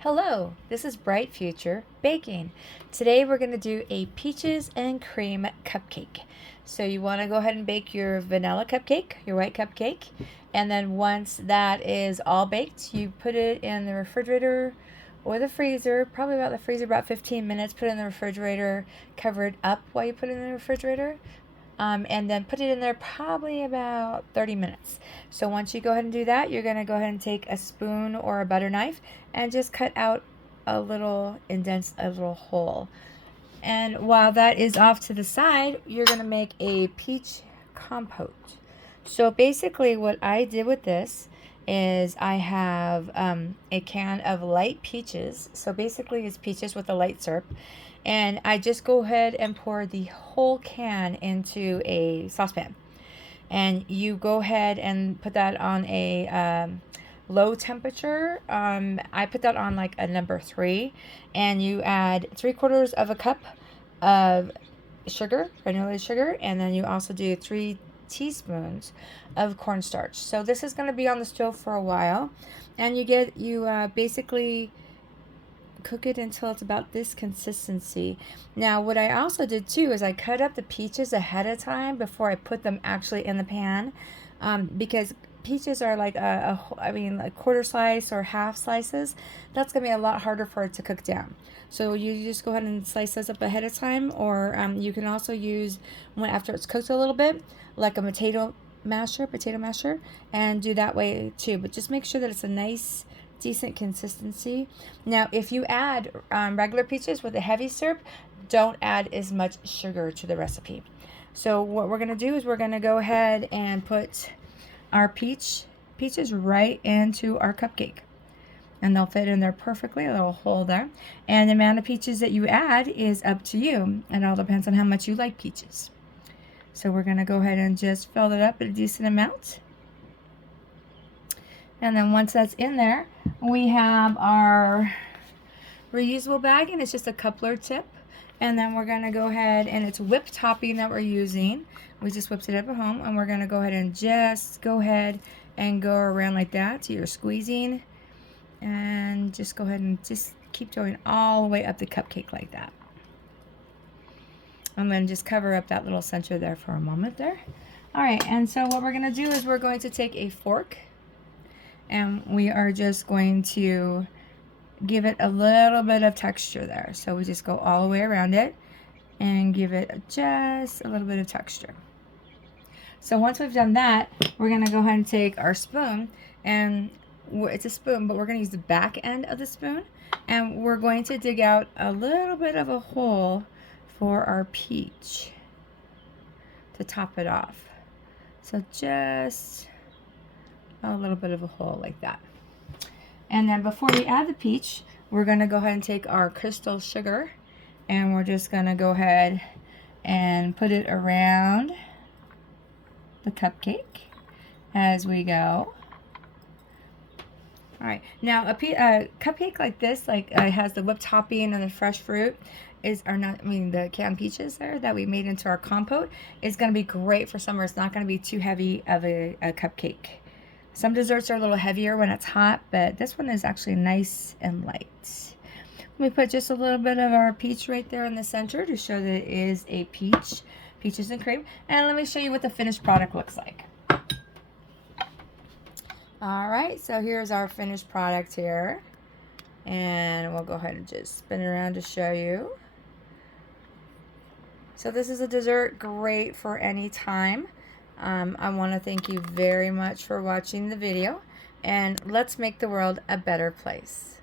Hello, this is Bright Future Baking. Today we're going to do a peaches and cream cupcake. So you want to go ahead and bake your vanilla cupcake, your white cupcake, and then once that is all baked, you put it in the refrigerator or the freezer, probably about the freezer about 15 minutes, put it in the refrigerator, cover it up while you put it in the refrigerator. And then put it in there probably about 30 minutes. So once you go ahead and do that, you're going to go ahead and take a spoon or a butter knife and just cut out a little, indent a little hole. And while that is off to the side, you're going to make a peach compote. So basically what I did with this is I have a can of light peaches. So basically it's peaches with a light syrup. And I just go ahead and pour the whole can into a saucepan. And you go ahead and put that on a low temperature. I put that on like a number 3. And you add 3/4 of a cup of sugar, granulated sugar. And then you also do 3 teaspoons of cornstarch. So this is going to be on the stove for a while. And you basically cook it until it's about this consistency. Now what I also did too is I cut up the peaches ahead of time before I put them actually in the pan, because peaches are like a quarter slice or half slices. That's gonna be a lot harder for it to cook down. So you just go ahead and slice those up ahead of time, or you can also use one after it's cooked a little bit, like a potato masher, and do that way too. But just make sure that it's a nice decent consistency. Now if you add regular peaches with a heavy syrup, don't add as much sugar to the recipe. So what we're going to do is we're going to go ahead and put our peaches right into our cupcake, and they'll fit in there perfectly, a little hole there. And the amount of peaches that you add is up to you. It all depends on how much you like peaches. So we're going to go ahead and just fill it up at a decent amount. And then once that's in there, we have our reusable bag, and it's just a coupler tip. And then we're going to go ahead, and it's whipped topping that we're using. We just whipped it up at home, and we're going to go ahead and just go around like that till you're squeezing. And just go ahead and just keep going all the way up the cupcake like that. I'm going to just cover up that little center there for a moment there. All right, and so what we're going to do is we're going to take a fork, and we are just going to give it a little bit of texture there. So we just go all the way around it and give it just a little bit of texture. So once we've done that, we're going to go ahead and take our spoon, and it's a spoon, but we're going to use the back end of the spoon, and we're going to dig out a little bit of a hole for our peach to top it off. So just a little bit of a hole like that. And then before we add the peach, we're going to go ahead and take our crystal sugar, and we're just going to go ahead and put it around the cupcake as we go. All right, now a cupcake like this, like has the whipped topping and the fresh fruit, the canned peaches there that we made into our compote, is going to be great for summer. It's not going to be too heavy of a cupcake. Some desserts are a little heavier when it's hot, but this one is actually nice and light. We put just a little bit of our peach right there in the center to show that it is a peaches and cream. And let me show you what the finished product looks like. All right, so here's our finished product here. And we'll go ahead and just spin it around to show you. So this is a dessert great for any time. I want to thank you very much for watching the video, and let's make the world a better place.